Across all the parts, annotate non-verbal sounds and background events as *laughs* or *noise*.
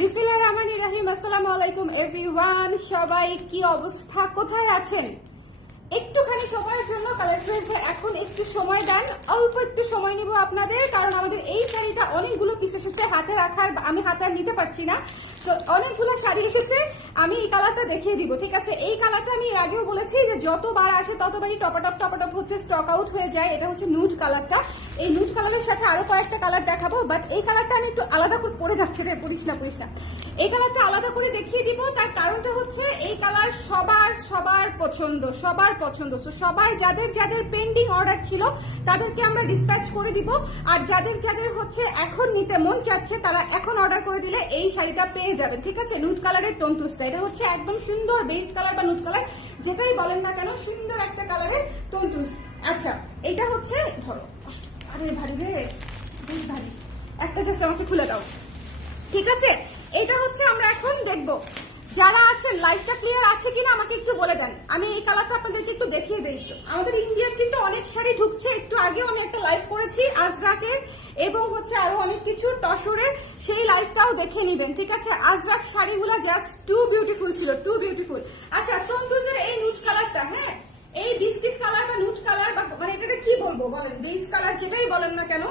বিসমিল্লাহ রহমান রহিম, আসসালামু আলাইকুম এভরিওয়ান সবাই কি অবস্থা? কোথায় আছেন? একটুখানি সময়ের জন্য কালেক্ট হয়েছে। এখন একটু সময় দেন। অল্প একটু সময় নিব আপনাদের, কারণ আমাদের এই শাড়িটা অনেকগুলো পিস এসেছে হাতে রাখার, আমি হাতে নিতে পারছি না। তো অনেকগুলো শাড়ি এসেছে। আমি এই কালারটা দেখিয়ে দিব, ঠিক আছে? এই কালারটা আমি এর আগেও বলেছি যে যতবার আসে ততবারই টপাটপ টপাটপ হচ্ছে স্টক আউট হয়ে যায়। এটা হচ্ছে নুড কালারটা। এই নুড কালারের সাথে আরও কয়েকটা কালার দেখাবো বাট এই কালারটা আমি একটু আলাদা করে পরে যাচ্ছে রে পড়িস না পড়িস না। এই কালারটা আলাদা করে দেখিয়ে দিব, তার কারণটা হচ্ছে এই কালার সবার সবার পছন্দ সবার পছন্দ। তো সবার যাদের যাদের পেন্ডিং অর্ডার ছিল, তাদেরকে আমরা ডিসপ্যাচ করে দিব। আর যাদের যাদের হচ্ছে এখন নিতে মন চাচ্ছে, তারা এখন অর্ডার করে দিলে এই শাড়িটা পেয়ে যাবেন ঠিক আছে? নুট কালারের তন্তুসটা এটা হচ্ছে একদম সুন্দর বেস কালার বা নুট কালার যেটাই বলেন না কেন, সুন্দর একটা কালারের তন্তুস আচ্ছা এটা হচ্ছে, ধরো আরে ভারী রে, বেশ ভারী। একটা জাস্ট আমাকে খুলে দাও। ঠিক আছে? এটা হচ্ছে আমরা এখন দেখব। যারা আছেন লাইভটা ক্লিয়ার আছে কিনা আমাকে একটু বলে দেন। আমি এই কালারটা আপনাদেরকে একটু দেখিয়ে দিই। আমাদের ইন্ডিয়ার কিন্তু অনেক শাড়ি ঢুকছে। একটু আগেও আমি একটা লাইভ করেছি, আজরাকের। এবং হচ্ছে আরও অনেক কিছু তসরের সেই লাইফটাও দেখে নেবেন, ঠিক আছে? আজরাক শাড়িগুলো জাস্ট টু বিউটিফুল ছিল টু বিউটিফুল আচ্ছা তন্দুজের এই নুট কালারটা হ্যাঁ? এই বিস্কিট কালার বা নুট কালার বা মানে এটাকে কি বলব বলেন? বেস কালার যেটাই বলেন না কেন,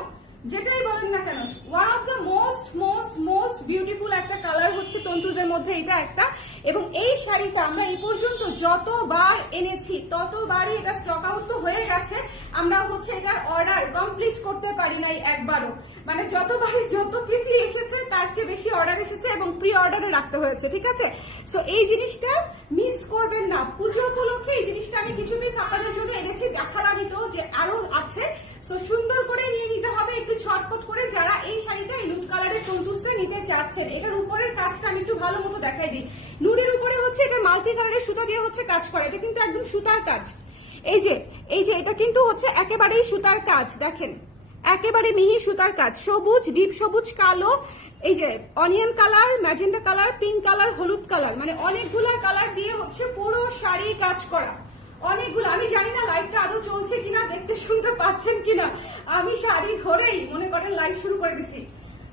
যেটাই বলেন না কেন one of the most most most beautiful একটা কালার হচ্ছে তন্তুজের মধ্যে এটা একটা এবং এই শাড়িটা আমরা এই পর্যন্ত যতবার এনেছি, ততবারই এটা স্টক আউট তো হয়ে গেছে। আমরা হচ্ছে এটার অর্ডার কমপ্লিট করতে পারি নাই একবারও। মানে যতবারই যত পিসি এসেছে, তার চেয়ে বেশি অর্ডার এসেছে এবং প্রি অর্ডারে রাখতে হয়েছে, ঠিক আছে? সো এই জিনিসটা মিস করবেন না। পুজো উপলক্ষে এই জিনিসটা আমি কিছু পিস আপনাদের জন্য এনেছি, দেখালামই তো যে আরও আছে। সো সুন্দর করে নিয়ে নিতে হবে একটু ছটপট করে যারা এই শাড়িটা এই তন্তুসটা নিতে চাচ্ছেন, এটার উপরের কাজটা আমি একটু ভালো মতো দেখাই দিই। নুডের উপরে হচ্ছে এটা মাল্টি কালারের সুতা দিয়ে হচ্ছে কাজ করা, এটা কিন্তু একদম সুতার কাজ। এই যে এই যে, এটা কিন্তু হচ্ছে একেবারেই সুতার কাজ, দেখেন। একেবারে মিহি সুতার কাজ, সবুজ, ডিপ সবুজ, কালো, এই যে, onion colour, magenta colour, pink colour, হলুদ কালার মানে অনেকগুলা কালার দিয়ে হচ্ছে পুরো শাড়ি কাজ করা। অনেকগুলো, আমি জানি না লাইভটা আদৌ চলছে কিনা, দেখতে শুনতে পাচ্ছেন কিনা। আমি শাড়ি ধরেই মনে করেন লাইভ শুরু করে দিছি।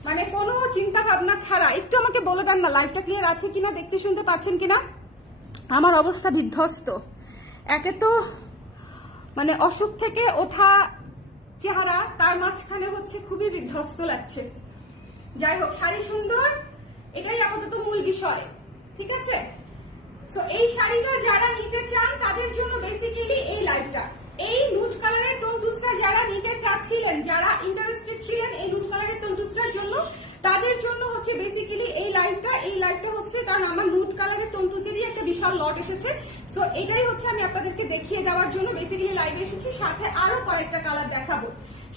মানে কোনো চিন্তা ভাবনা ছাড়া, একটু আমাকে বলে দেন না লাইফটা ক্লিয়ার আছে কিনা, দেখতে শুনতে পাচ্ছেন কিনা? আমার অবস্থা বিধ্বস্ত। একে তো মানে অসুখ থেকে ওঠা চেহারা, তার মাঝখানে হচ্ছে খুবই বিধ্বস্ত লাগছে। যাই হোক, শাড়ি সুন্দর, এটাই আপাতত মূল বিষয়, ঠিক আছে? সো এই শাড়িটা যারা নিতে চান, তাদের জন্য বেসিক্যালি এই লাইফটা এই নুট কালারের তন্তুসটা যারা নিতে চাচ্ছিলেন, যারা ইন্টারেস্টেড ছিলেন এই নুট কালারের তন্তুসটার জন্য, তাদের জন্য হচ্ছে বেসিক্যালি এই লাইফটা এই লাইফটা হচ্ছে কারণ আমার নুট কালারের তন্তুজেরই একটা বিশাল লট এসেছে। সো এটাই হচ্ছে আমি আপনাদেরকে দেখিয়ে দেওয়ার জন্য বেসিক্যালি লাইভে এসেছি। সাথে আরও কয়েকটা কালার দেখাবো।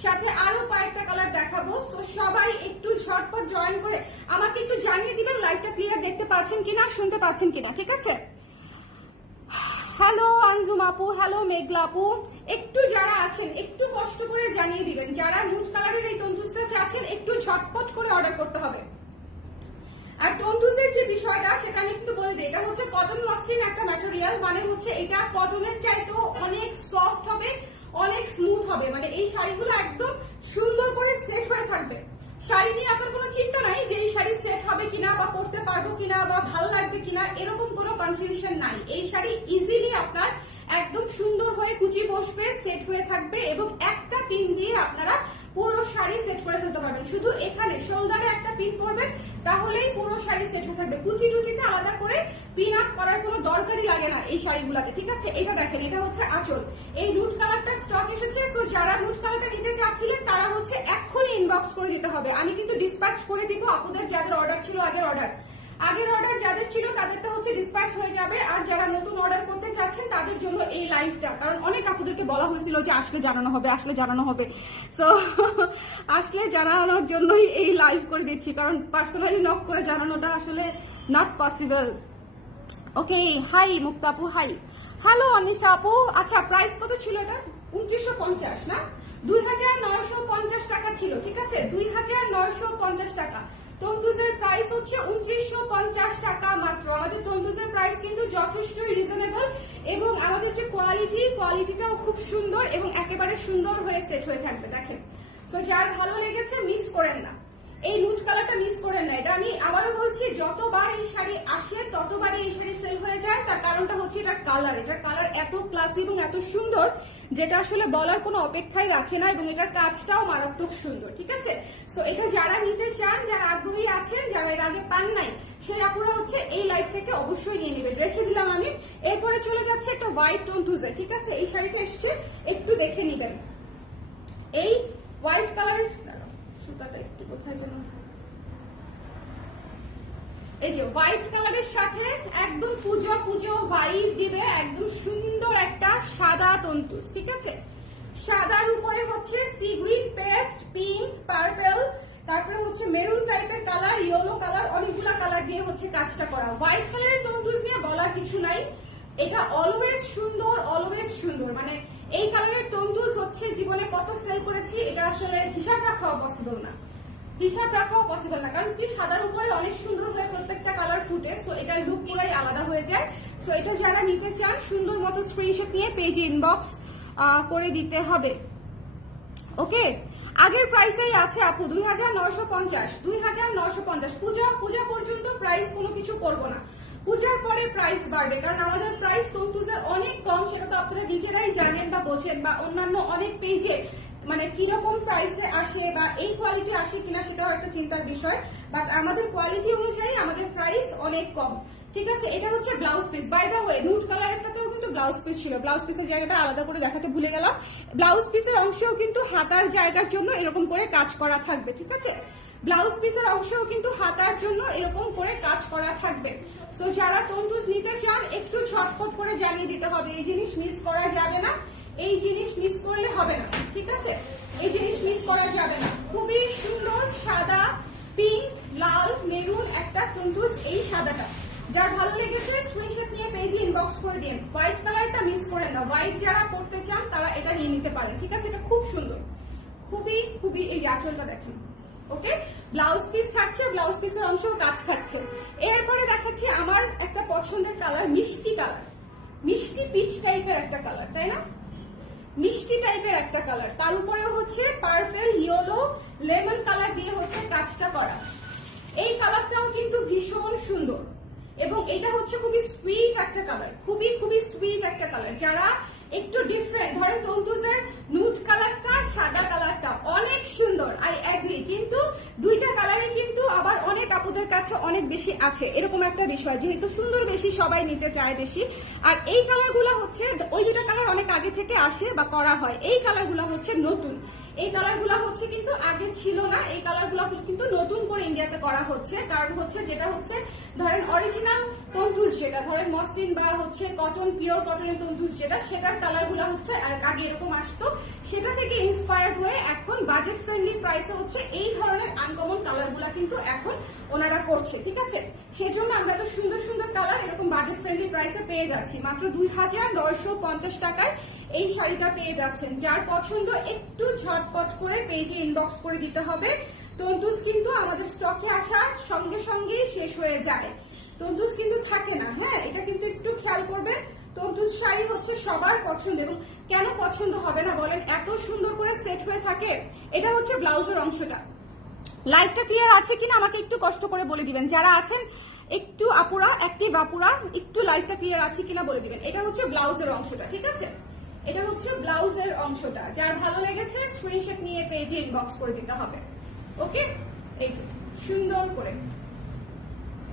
সাথে আরও কয়েকটা কালার দেখাবো। সো সবাই একটু ঝটপট জয়েন করে আমাকে একটু জানিয়ে দিবেন লাইভটা ক্লিয়ার দেখতে পাচ্ছেন কিনা, শুনতে পাচ্ছেন কিনা, ঠিক আছে? হ্যালো আনজুম আপু, হ্যালো মেঘলা আপু। একটু যারা আছেন, একটু কষ্ট করে জানিয়ে দিবেন। যারা নুট কালারের এই তন্তুসটা চাচ্ছেন, একটু ঝটপট করে অর্ডার করতে হবে। আর তন্তুজের যে বিষয়টা, সেটা আমি একটু বলে দিই। এটা হচ্ছে কটন মসলিন একটা ম্যাটেরিয়াল মানে হচ্ছে এটা কটনের চাইতেও অনেক সফট হবে, অনেক স্মুথ হবে। মানে এই শাড়িগুলো একদম সুন্দর করে সেট হয়ে থাকবে। শাড়ি নিয়ে আমার কোনো চিন্তা নাই যে এই শাড়ি সেট হবে কিনা বা পরতে পারব কিনা বা ভালো লাগবে কিনা, এরকম কোনো কনফিউশন নাই। এই শাড়ি ইজিলি আপনার একদম সুন্দর হয়ে কুচি বসবে সেট হয়ে থাকবে এবং একটা পিন দিয়ে আপনারা শাড়ি সেট করে ফেলতে পারবেন। শুধু এখানে শোল্ডারে একটা পিন পরবেন, তাহলেই পুরো শাড়ি সেট হয়ে থাকবে। কুচি টুচিতে আলাদা করে পিন আপ করার কোনো দরকারই লাগে না এই শাড়িগুলোকে, ঠিক আছে? এটা দেখেন, এটা হচ্ছে আঁচল। এই নুট কালারটার স্টক এসেছে তো যারা নুট কালারটা নিতে চাচ্ছিলেন, তারা হচ্ছে এক্ষুনি ইনবক্স করে দিতে হবে। আমি কিন্তু ডিসপ্যাচ করে দিব আপনাদের যাদের অর্ডার ছিল, আগের অর্ডার আগের অর্ডার যাদের ছিল তাদের তো হচ্ছে ডিসপ্যাচ হয়ে যাবে। আর যারা নতুন অর্ডার করতে চাচ্ছেন, তাদের জন্য এই লাইভটা কারণ অনেক আপুদেরকে বলা হয়েছিল যে আসলে জানানো হবে, আসলে জানানো হবে। সো *laughs* আসলে জানানোর জন্যই এই লাইভ করে দিচ্ছি। কারণ পার্সোনালি নক করে জানানোটা আসলে নট পসিবল ওকে হাই মুক্তাপু হাই হ্যালো অনিশা আপু। আচ্ছা প্রাইস কত ছিল এটা? উনত্রিশশো পঞ্চাশ, না? দুই হাজার নয়শো পঞ্চাশ টাকা ছিল, ঠিক আছে? দুই হাজার নয়শো পঞ্চাশ টাকা। তন্দুজের প্রাইস হচ্ছে উনত্রিশশো পঞ্চাশ টাকা মাত্র। আমাদের তন্দুজের প্রাইস কিন্তু যথেষ্টই রিজনেবল এবং আমাদের যে কোয়ালিটি কোয়ালিটিটাও খুব সুন্দর এবং একেবারে সুন্দর হয়ে সেট হয়ে থাকবে। দেখেন। সো যার ভালো লেগেছে মিস করেন না। এই নুট কালারটা মিস করেন না। এটা আমি আবারও বলছি, যতবার এই শাড়ি আসে, ততবারই এই শাড়ি সেল হয়ে যায়। তার কারণটা হচ্ছে এটার কালার এটার কালার এত ক্লাসি এবং এত সুন্দর, যেটা আসলে বলার কোনো অপেক্ষাই রাখে না এবং এটার কাজটাও মারাত্মক সুন্দর, ঠিক আছে? তো এটা যারা নিতে চান, যারা আগ্রহী আছেন, যারা এর আগে পান নাই, সেই আপুরা হচ্ছে এই লাইফ থেকে অবশ্যই নিয়ে নেবেন। রেখে দিলাম আমি। এরপরে চলে যাচ্ছে একটা হোয়াইট টোন টুজে ঠিক আছে? এই শাড়িটা এসছে, একটু দেখে নিবেন। এই হোয়াইট কালারের হোয়াইট কালারের সাথে পুজো পুজো ভাইব সুন্দর সাদা তন্তুস, ঠিক আছে? সাদার উপরে হচ্ছে sea green paste pink purple তারপরে হচ্ছে মেরুন টাইপের কালার ইয়েলো কালার অনেকগুলা কালার দিয়ে হচ্ছে কাজটা করা। হোয়াইট কালারের তন্তুস নিয়ে বলার কিছু নাই। এটা অলওয়েজ সুন্দর মানে এই কালারের তন্তুস হচ্ছে জীবনে কত সেল করেছি, এটা আসলে হিসাব রাখাও পসিবল না। হিসাব রাখাও পসিবল না, কারণ কি সাদার উপরে অনেক সুন্দর হয়ে প্রত্যেকটা কালার ফুটে সো এটার লুক পুরাই আলাদা হয়ে যায়। সো এটা যারা নিতে চান, সুন্দর মতো স্ক্রিনশট নিয়ে পেজে ইনবক্স করে দিতে হবে। ওকে? আগের প্রাইসেই আছে আপু দুই হাজার নয়শো পঞ্চাশ। দুই হাজার নয়শো পঞ্চাশ। পূজা পূজা পর্যন্ত প্রাইস কোনো কিছু করব না। পূজার পরে প্রাইস বাড়বে। কারণ আমাদের প্রাইস তন্তুজের অনেক কম, সেটা তো আপনারা নিজেরাই জানেন বা বোঝেন বা অন্যান্য অনেক পেজে মানে কীরকম প্রাইসে আসে বা এই কোয়ালিটি আসে কিনা সেটাও একটা চিন্তার বিষয়। বাট আমাদের কোয়ালিটি অনুযায়ী আমাদের প্রাইস অনেক কম। ঠিক আছে? এটা হচ্ছে blouse piece by the way nude কালারেরটাতেও কিন্তু ব্লাউজ পিস ছিল। ব্লাউজ পিসের জায়গাটা আলাদা করে দেখাতে ভুলে গেলাম। ব্লাউজ পিসের অংশেও কিন্তু হাতার জায়গার জন্য এরকম করে কাজ করা থাকবে। ঠিক আছে? ব্লাউজ পিসের অংশেও কিন্তু হাতার জন্য এরকম করে কাজ করা থাকবে। সো যারা তন্দুজ নিতে চান, একটু ঝটপট করে জানিয়ে দিতে হবে, এই জিনিস মিস করা যাবে না। এই জিনিস মিস করলে হবে না, ঠিক আছে? এই জিনিস মিস করা যাবে না। খুবই সুন্দর সাদা পিঙ্ক লাল, মেরুন একটা তন্দুজ এই সাদাটা। যার ভালো লেগেছে স্ক্রিনশট নিয়ে পেজে ইনবক্স করে দিন। হোয়াইট কালারটা মিস করেন না। হোয়াইট যারা পড়তে চান, তারা এটা নিয়ে নিতে পারেন, ঠিক আছে? এটা খুব সুন্দর। খুবই খুবই এই আঁচলটা দেখেন। ওকে? ব্লাউজ পিস থাকছে, ব্লাউজ পিসের অংশও কাজ থাকছে। এরপরে দেখাচ্ছি আমার একটা পছন্দের কালার মিষ্টি কালার মিষ্টি পিচ টাইপের একটা কালার তাই না? মিষ্টি টাইপের একটা কালার তার উপরেও হচ্ছে পার্পেল ইয়েলো লেমন কালার দিয়ে হচ্ছে কাজটা করা। এই কালারটাও কিন্তু ভীষণ সুন্দর। এবং এটা হচ্ছে খুবই সুইট একটা কালার খুবই খুবই সুইট একটা কালার যারা একটু ডিফারেন্ট ধরেন তন্তুজের নুট কালারটা সাদা কালারটা অনেক সুন্দর আই অ্যাগ্রি কিন্তু দুইটা কালারে কিন্তু আবার অনেক আপুদের কাছে অনেক বেশি আছে। এরকম একটা বিষয়, যেহেতু সুন্দর বেশি, সবাই নিতে চায় বেশি। আর এই কালারগুলো হচ্ছে, ওই দুটা কালার অনেক আগে থেকে আসে বা করা হয়। এই কালারগুলো হচ্ছে নতুন। এই কালারগুলো হচ্ছে কিন্তু আগে ছিল না। এই কালারগুলো কিন্তু নতুন করে ইন্ডিয়াতে করা হচ্ছে। কারণ হচ্ছে যেটা হচ্ছে, ধরেন অরিজিনাল তন্তুজ যেটা, ধরেন মসলিন বা হচ্ছে কটন পিওর কটনের তন্তুজ যেটা, সেটার কালারগুলো হচ্ছে আর আগে এরকম আসতো। সেটা থেকে ইন্সপায়ার্ড হয়ে এখন বাজেট ফ্রেন্ডলি প্রাইসে হচ্ছে এই ধরনের আনকমন কালারগুলো কিন্তু এখন ওনারা করছে, ঠিক আছে? সেজন্য আমরা তো সুন্দর সুন্দর কালার এরকম বাজেট ফ্রেন্ডলি প্রাইসে পেয়ে যাচ্ছি। মাত্র দুই হাজার নয়শো পঞ্চাশ টাকায় এই শাড়িটা পেয়ে যাচ্ছেন। যার পছন্দ একটু ঝটপট করে পেজে ইনবক্স করে দিতে হবে। তন্তুস কিন্তু আমাদের স্টকে আসার সঙ্গে সঙ্গেই শেষ হয়ে যায়। তন্তুস কিন্তু থাকে না হ্যাঁ? এটা কিন্তু একটু খেয়াল করবে তন্তুস শাড়ি হচ্ছে সবার পছন্দ এবং কেন পছন্দ হবে না বলেন? এত সুন্দর করে সেট হয়ে থাকে। এটা হচ্ছে ব্লাউজের অংশটা। লাইভটা ক্লিয়ার আছে কিনা আমাকে একটু কষ্ট করে বলে দিবেন। যারা আছেন, একটু আপুরা অ্যাক্টিভ আপুরা, একটু লাইভটা ক্লিয়ার আছে কিনা বলে দিবেন। এটা হচ্ছে ব্লাউজের অংশটা, ঠিক আছে? এটা হচ্ছে ব্লাউজের অংশটা। যার ভালো লেগেছে স্ক্রিনশট নিয়ে পেজে ইনবক্স করে দিতে হবে। ওকে এই যে, সুন্দর করে।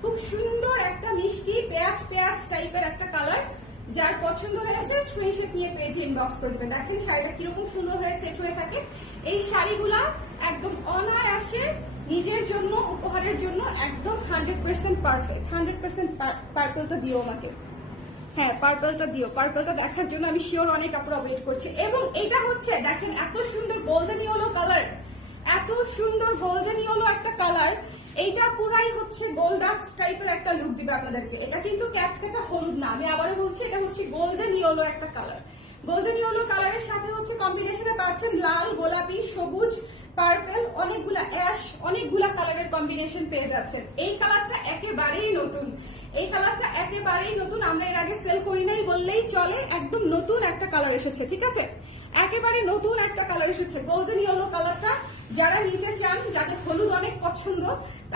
খুব সুন্দর একটা মিষ্টি, পেঁয়াজ পেঁয়াজ টাইপের একটা কালার যার পছন্দ হয়েছে স্ক্রিনশট নিয়ে পেজে ইনবক্স করে দেবেন দেখেন শাড়িটা কীরকম সুন্দর হয়ে সেট হয়ে থাকে। এই শাড়িগুলা একদম অনায়াসে নিজের জন্য, উপহারের জন্য একদম hundred percent perfect hundred percent পার্পলটা দিও আমাকে। হ্যাঁ পার্পলটা দিও। পার্পলটা দেখার জন্য আমি শিওর অনেক কাপড় ওয়েট করছি। এবং এটা হচ্ছে, দেখেন, এত সুন্দর গোল্ডেন ইয়েলো কালার এত সুন্দর গোল্ডেন ইয়েলো একটা কালার এইটা পুরাই হচ্ছে গোল্ডাস্ট টাইপের একটা লুক দিবে আপনাদেরকে। এটা কিন্তু ক্যাটকেটা হলুদ না। আমি আবারও বলছি, এটা হচ্ছে গোল্ডেন ইয়েলো একটা কালার গোল্ডেন ইয়েলো কালারের সাথে হচ্ছে কম্বিনেশনে পাচ্ছেন লাল, গোলাপি, সবুজ পার্পল অনেকগুলা অ্যাশ অনেকগুলা কালারের কম্বিনেশন পেয়ে যাচ্ছেন। এই কালারটা একেবারেই নতুন। এই কালারটা একেবারেই নতুন, আমরা এর আগে সেল করি নাই বললেই চলে, একদম নতুন একটা কালার এসেছে, ঠিক আছে? একেবারে নতুন একটা কালার এসেছে গোল্ডেন ইয়েলো কালারটা যারা নিতে চান, যাদের হলুদ অনেক পছন্দ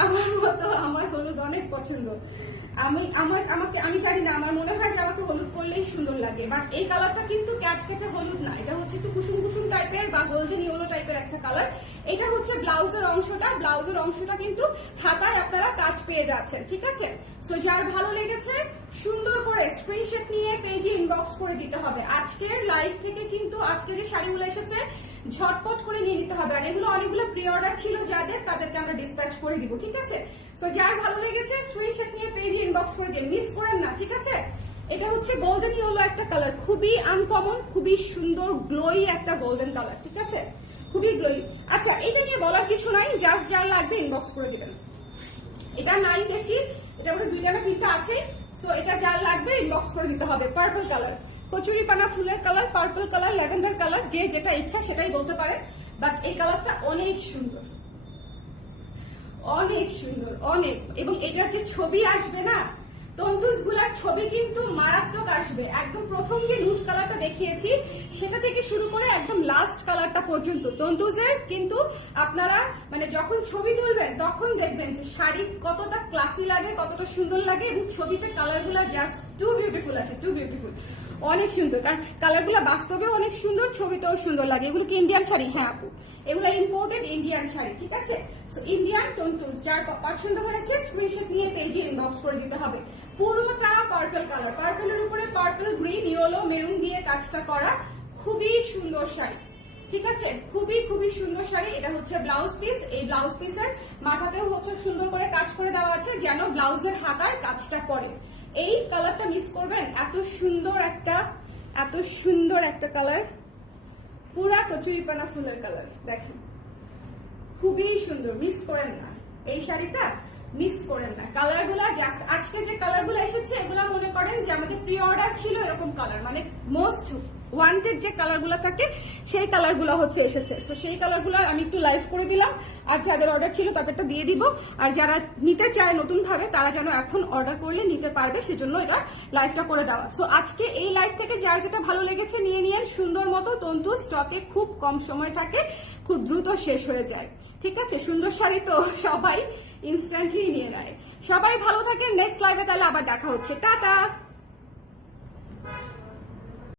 আমার মতো আমার হলুদ অনেক পছন্দ। আমি, আমার, আমাকে, আমি জানি না, আমার মনে হয় যে আমাকে হলুদ পরলেই সুন্দর লাগে বাট এই কালারটা কিন্তু ক্যাট কেটে হলুদ না, এটা হচ্ছে একটু কুসুম কুসুম টাইপের বা গোল্ডেন ইয়েলো টাইপের একটা কালার এটা হচ্ছে ব্লাউজের অংশটা ব্লাউজের অংশটা কিন্তু হাতায় আপনারা কাজ পেয়ে যাচ্ছেন, ঠিক আছে? সো যার ভালো লেগেছে, সুন্দর করে স্ক্রিনশট নিয়ে পেজে ইনবক্স করে দিতে হবে। আজকের লাইভ থেকে কিন্তু আজকে যে শাড়িগুলো এসেছে, ঝটপট করে নিয়ে নিতে হবে। আর এগুলো অনেকগুলো প্রি অর্ডার ছিল যাদের, তাদেরকে আমরা ডিসপ্যাচ করে দিব, ঠিক আছে? সো যার ভালো লেগেছে স্ক্রিনশট নিয়ে পেজে ইনবক্স করে দিন। মিস করেন না, ঠিক আছে? এটা হচ্ছে গোল্ডেন ইয়েলো একটা কালার খুবই আনকমন খুবই সুন্দর গ্লোই একটা গোল্ডেন কালার ঠিক আছে? খুবই গ্লোই আচ্ছা এটা নিয়ে বলার কিছু নাই জাস্ট যার লাগবে ইনবক্স করে দিবেন। এটা নাইন বেশি এটা মধ্যে দুইটা না তিনটা আছে সো এটা যার লাগবে ইনবক্স করে দিতে হবে পার্পল কালার কচুরি পানা ফুলের colour purple colour lavender colour যে যেটা ইচ্ছা সেটাই বলতে পারে বাট এই কালারটা অনেক সুন্দর। অনেক সুন্দর, অনেক। এবং এটার যে ছবি আসবে না তন্তুসগুলার ছবি কিন্তু মারাত্মক আসবে। একদম প্রথম যে নুট কালারটা দেখিয়েছি, সেটা থেকে শুরু করে একদম লাস্ট কালারটা পর্যন্ত। তন্তুজের কিন্তু আপনারা মানে যখন ছবি তুলবেন, তখন দেখবেন যে শাড়ি কতটা ক্লাসি লাগে, কতটা সুন্দর লাগে, এবং ছবিতে কালারগুলো জাস্ট টু বিউটিফুল আসে টু বিউটিফুল অনেক সুন্দর। কারণ কালারগুলো বাস্তবে অনেক সুন্দর, ছবিতেও সুন্দর লাগে। এগুলো কি ইন্ডিয়ান শাড়ি? হ্যাঁ আপু। এগুলো ইম্পোর্টেড ইন্ডিয়ান শাড়ি, ঠিক আছে? সো ইন্ডিয়ান তন্তুস যার পছন্দ হয়েছে স্ক্রিনশট নিয়ে পেজে ইনবক্স করে দিতে হবে। পুরোটা পার্পল কালার পার্পলের উপরে পার্পল গ্রিন ইয়েলো মেরুন দিয়ে কাজটা করা খুবই সুন্দর শাড়ি, ঠিক আছে? খুবই খুবই সুন্দর শাড়ি। এটা হচ্ছে ব্লাউজ পিস এই ব্লাউজ পিসের মাথাতেও হচ্ছে সুন্দর করে কাজ করে দেওয়া আছে, যেন ব্লাউজের হাতায় কাজটা পড়ে এই কালারটা মিস করবেন? এত সুন্দর একটা, এত সুন্দর একটা কালার পুরা কচুরিপানা ফুলের কালার দেখেন। খুবই সুন্দর মিস করেন না। এই শাড়িটা মিস করেন না। কালারগুলা জাস্ট আজকে যে কালারগুলো এসেছে, এগুলা মনে করেন যে আমাদের প্রি অর্ডার ছিল এরকম কালার মানে মোস্ট ওয়ান্টেড যে কালারগুলো থাকে, সেই কালারগুলো হচ্ছে এসেছে। তো সেই কালারগুলো আমি একটু লাইভ করে দিলাম, আর যাদের অর্ডার ছিল তাদেরটা দিয়ে দিব। আর যারা নিতে চায় নতুন ভাবে তারা যেন এখন অর্ডার করলে নিতে পারবে, সেজন্য এটা লাইভটা করে দেওয়া। সো আজকে এই লাইভ থেকে যার যেটা ভালো লেগেছে, নিয়ে নিয়েন। সুন্দর মতো তন্তু স্টকে খুব কম সময় থাকে, খুব দ্রুত শেষ হয়ে যায়। ঠিক আছে? সুন্দর শাড়ি তো সবাই ইনস্ট্যান্টলি নিয়ে নেয়। সবাই ভালো থাকে নেক্সট লাইভে তাহলে আবার দেখা হচ্ছে। টাটা!